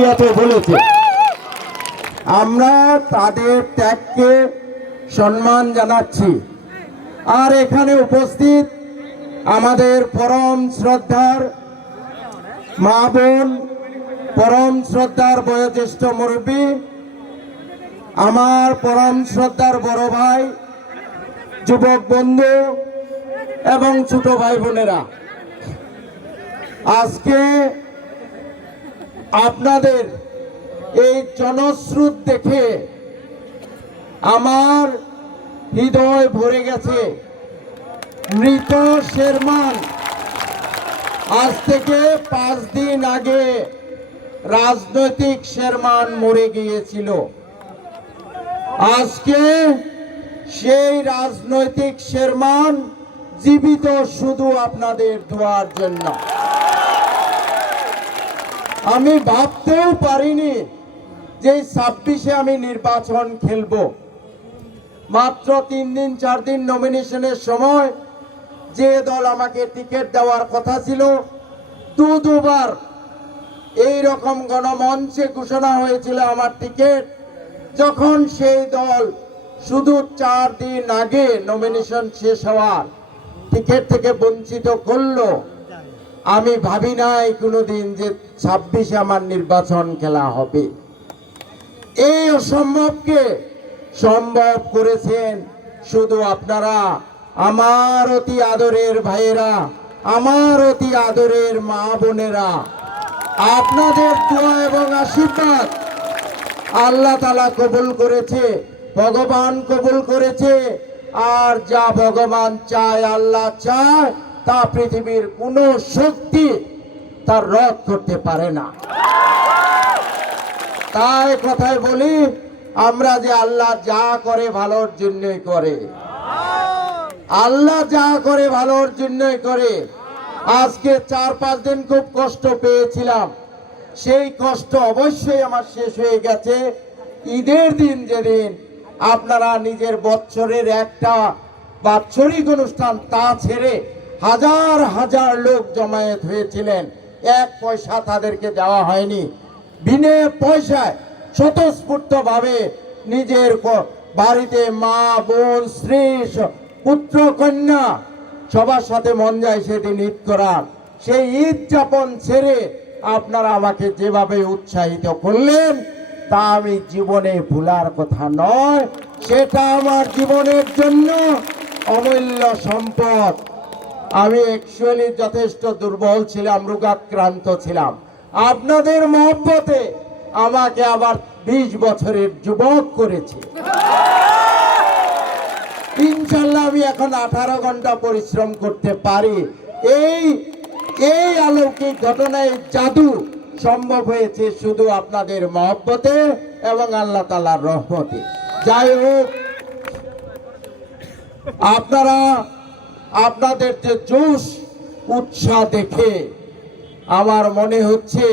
মিডিয়াতে বলেছে। আমরা তাদের ত্যাগকে সম্মান জানাচ্ছি। আর এখানে উপস্থিত আমাদের পরম শ্রদ্ধার মা বোন, পরম শ্রদ্ধার বয়োজ্যেষ্ঠ মুরব্বী, আমার পরম শ্রদ্ধার বড় ভাই, যুবক বন্ধু এবং ছোট ভাই বোনেরা, আজকে আপনাদের এই জনস্রোত দেখে আমার হৃদয় ভরে গেছে। মৃত শেরমান আজ থেকে 5 দিন আগে রাজনৈতিক শেরমান মরে গিয়েছিল। আজকে সেই রাজনৈতিক শেরমান জীবিত শুধু আপনাদের দোয়ার জন্য। আমি ভাবতেও পারিনি যে 26-এ আমি নির্বাচন খেলব। মাত্র 3 দিন 4 দিন নমিনেশনের সময় যে দল আমাকে টিকিট দেওয়ার কথা ছিল, দুবার এই রকম গণমঞ্চে ঘোষণা হয়েছিল আমার টিকিট। যখন সেই দল শুধু 4 দিন আগে নমিনেশন শেষ হওয়ার টিকিট থেকে বঞ্চিত করলো, আমি ভাবি নাই কোনোদিন যে 26-এ আমার নির্বাচন খেলা হবে। এই অসম্ভবকে সম্ভব করেছেন শুধু আপনারা, আমার অতি আদরের ভাইয়েরা, আমার অতি আদরের মা বোনেরা। আপনাদের দোয়া এবং আশীর্বাদ আল্লাহ তাআলা কবুল করেছে, ভগবান কবুল করেছে। আর যা ভগবান চায়, আল্লাহ চায়, তা পৃথিবীর কোনো শক্তি তার রদ করতে পারে না। তাই কথাই বলি, আমরা যে আল্লাহ যা করে ভালোর জন্যই করে, আল্লাহ যা করে ভালোর জন্যই করে। আজকে 4-5 দিন খুব কষ্ট পেয়েছিলাম, সেই কষ্ট অবশ্যই আমার শেষ হয়ে গেছে। ঈদের দিন যেদিন আপনারা নিজের বছরের একটা বাৎসরিক অনুষ্ঠান তা ছেড়ে হাজার হাজার লোক জমায়েত হয়েছিলেন, 1 পয়সা তাদেরকে দেওয়া হয়নি। বিনা পয়সায় স্বতঃস্ফূর্তভাবে নিজের বাড়িতে মা বোন স্ত্রী পুত্র কন্যা সবার সাথে মন যায় সেদিন ঈদ করার। সেই ঈদ যাপন ছেড়ে আপনারা আমাকে যেভাবে উৎসাহিত করলেন, তা আমি জীবনে ভুলার কথা নয়। সেটা আমার জীবনের জন্য অমূল্য সম্পদ। আমি অ্যাকচুয়ালি যথেষ্ট দুর্বল ছিলাম, রোগাক্রান্ত ছিলাম। আপনাদের মহব্বতে আমাকে আবার 20 বছরের যুবক করেছে। ইনশাল্লাহ আমি এখন 18 ঘন্টা পরিশ্রম করতে পারি। এই অলৌকিক ঘটনায় জাদু সম্ভব হয়েছে শুধু আপনাদের মহব্বতে এবং আল্লাহ তাআলার রহমতে। যাই হোক, আপনারা আপনাদের যে জোশ উৎসাহ দেখে আমার মনে হচ্ছে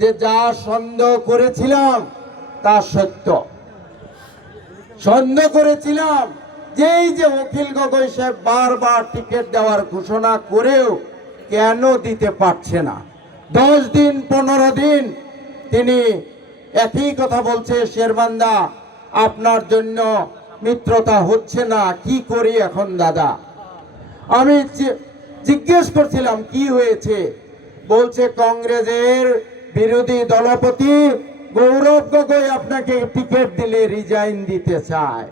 যে যা সন্দেহ করেছিলাম তা সত্য। সন্দেহ করেছিলাম যে এই যে অখিল গগৈ সাহেব বারবার টিকিট দেওয়ার ঘোষণা করেও কেন দিতে পারছে না। 10 দিন 15 দিন তিনি একই কথা বলছে, শেরবান্দা আপনার জন্য মিত্রতা হচ্ছে না, কি করি এখন দাদা। আমি জিজ্ঞেস করছিলাম কি হয়েছে, বলছে কংগ্রেসের বিরোধী দলপতি গৌরব গগৈ আপনাকে টিকিট দিলে রিজাইন দিতে চায়।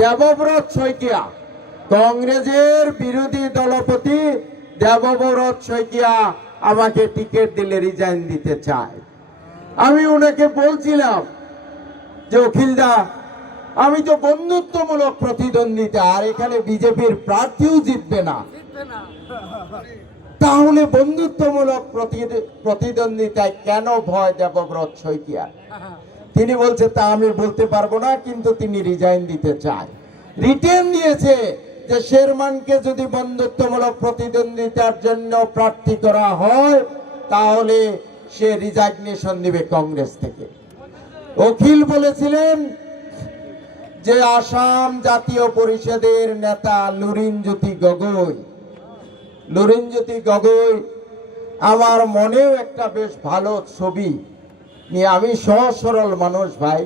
দেবব্রত শইকিয়া, কংগ্রেসের বিরোধী দলপতি দেবব্রত শইকিয়া আমাকে টিকিট দিলে রিজাইন দিতে চায়। আমি ওনাকে বলছিলাম যে অখিলদা, আমি তো বন্ধুত্বমূলক প্রতিদ্বন্দ্বিতা, আর এখানে বিজেপির প্রার্থীও জিতবে না, তাহলে বন্ধুত্বমূলক প্রতিদ্বন্দ্বিতায় কেন ভয় দেবব্রত শইকিয়া? তিনি বলছে তা আমি বলতে পারবো না, কিন্তু তিনি রিজাইন দিতে চায়। রিটেন দিয়েছে যে শেরমানকে যদি বন্ধুত্বমূলক প্রতিদ্বন্দ্বিতার জন্য প্রার্থী করা হয় তাহলে সে রিজাইগনেশন দিবে কংগ্রেস থেকে। অখিল বলেছিলেন যে আসাম জাতীয় পরিষদের নেতা লুরিনজ্যোতি গগৈ আমার মনেও একটা বেশ ভালো ছবি নিয়ে, আমি সহজ সরল মানুষ ভাই,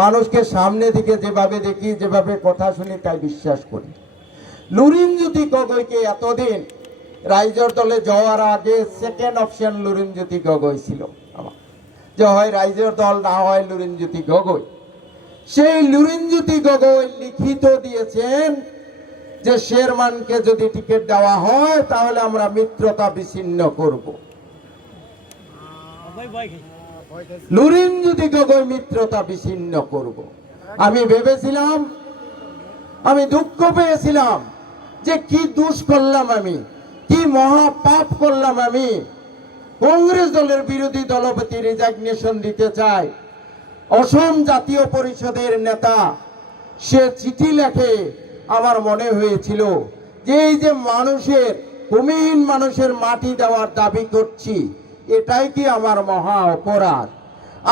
মানুষকে সামনে থেকে যেভাবে দেখি, যেভাবে কথা শুনি তাই বিশ্বাস করি। লুরিনজ্যোতি গগৈকে এতদিন রাইজর দলে যাওয়ার আগে সেকেন্ড অপশন লুরিনজ্যোতি গগৈ ছিল আমার, যে হয় রাইজর দল, না হয় লুরিনজ্যোতি গগৈ। সেই লুরিনজ্যোতি গগৈ লিখিত দিয়েছেন যে শেরমানকে যদি টিকিট দেওয়া হয় তাহলে আমরা মিত্রতা বিচ্ছিন্ন করব। লুরিনজ্যোতি গগৈ মিত্রতা বিচ্ছিন্ন করব। আমি ভেবেছিলাম, আমি দুঃখ পেয়েছিলাম যে কি দোষ করলাম আমি, কি মহা পাপ করলাম আমি। কংগ্রেস দলের বিরোধী দলপতি রেজিগনেশন দিতে চায়, অসম জাতীয় পরিষদের নেতা সে চিঠি লেখে। আমার মনে হয়েছিল যে এই যে মানুষের, ভূমিহীন মানুষের মাটি দেওয়ার দাবি করছি, এটাই কি আমার মহা অপরাধ?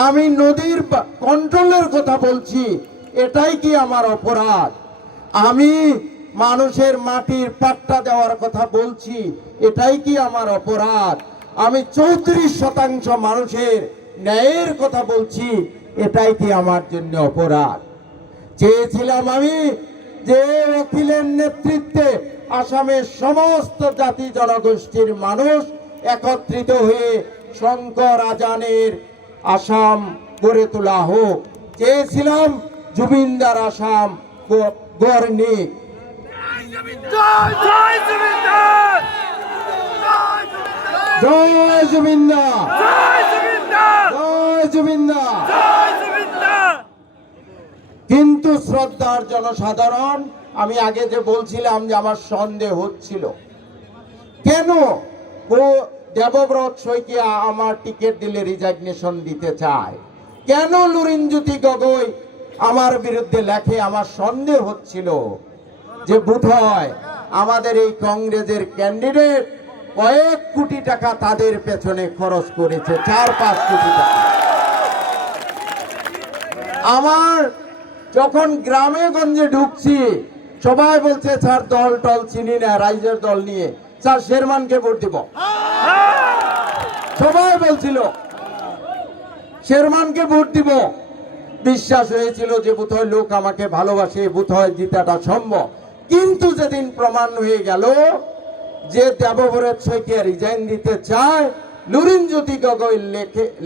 আমি নদীর কন্ট্রোলের কথা বলছি, এটাই কি আমার অপরাধ? আমি মানুষের মাটির পাট্টা দেওয়ার কথা বলছি, এটাই কি আমার অপরাধ? আমি 34% মানুষের ন্যায়ের কথা বলছি, এটাই কি আমার জন্য অপরাধ? চেয়েছিলাম আমি যে অখিলের নেতৃত্বে আসামের সমস্ত জাতি জনগোষ্ঠীর মানুষ একত্রিত হয়ে শঙ্কর আজানের আসাম গড়ে তোলা হোক। চেয়েছিলাম জুবিনদার আসাম গড় নিক। জয় জুবিনদার, জয় জুবিনদার। কিন্তু শ্রদ্ধার জনসাধারণ, আমি আগে যে বলছিলাম যে আমার সন্দেহ হচ্ছিল, কেন দেবব্রত শইকীয়া আমার টিকিট দিলে রিজাগনেশন দিতে চায়, কেন লুরিনজ্যোতি গগৈ আমার বিরুদ্ধে লেখে। আমার সন্দেহ হচ্ছিল যে বোধহয় আমাদের এই কংগ্রেসের ক্যান্ডিডেট কয়েক কোটি টাকা তাদের পেছনে খরচ করেছে, 4-5 কোটি টাকা। আমার যখন গ্রামে গঞ্জে ঢুকছি, সবাই বলছে স্যার দল টল চিনি না, রাইজের দল নিয়ে স্যার শেরমানকে ভোট দিব। সবাই বলছিল শেরমানকে ভোট দিব। বিশ্বাস হয়েছিল যে বোধহয় লোক আমাকে ভালোবাসে, বোধহয় জিতাটা সম্ভব। কিন্তু যেদিন প্রমাণ হয়ে গেল যে দেবব্রত শইকীয়া রিজাইন দিতে চায়, লুরিনজ্যোতি গগৈ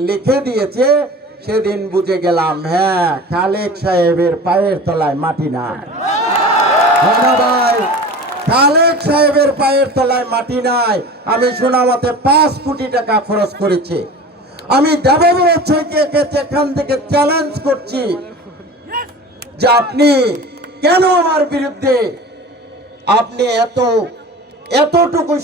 লিখে দিয়েছে, সেদিন বুঝে গেলাম হ্যাঁ, খালেক সাহেবের পায়ের তলায় মাটি নাই। ভাই, খালেক সাহেবের পায়ের তলায় মাটি নাই। আমি শোনা মতে 5 কোটি টাকা খরচ করেছে। আমি দেবব্রত শইকীয়াকে এখান থেকে চ্যালেঞ্জ করছি যে আপনি কেন আমার বিরুদ্ধে, আপনি এতটুকু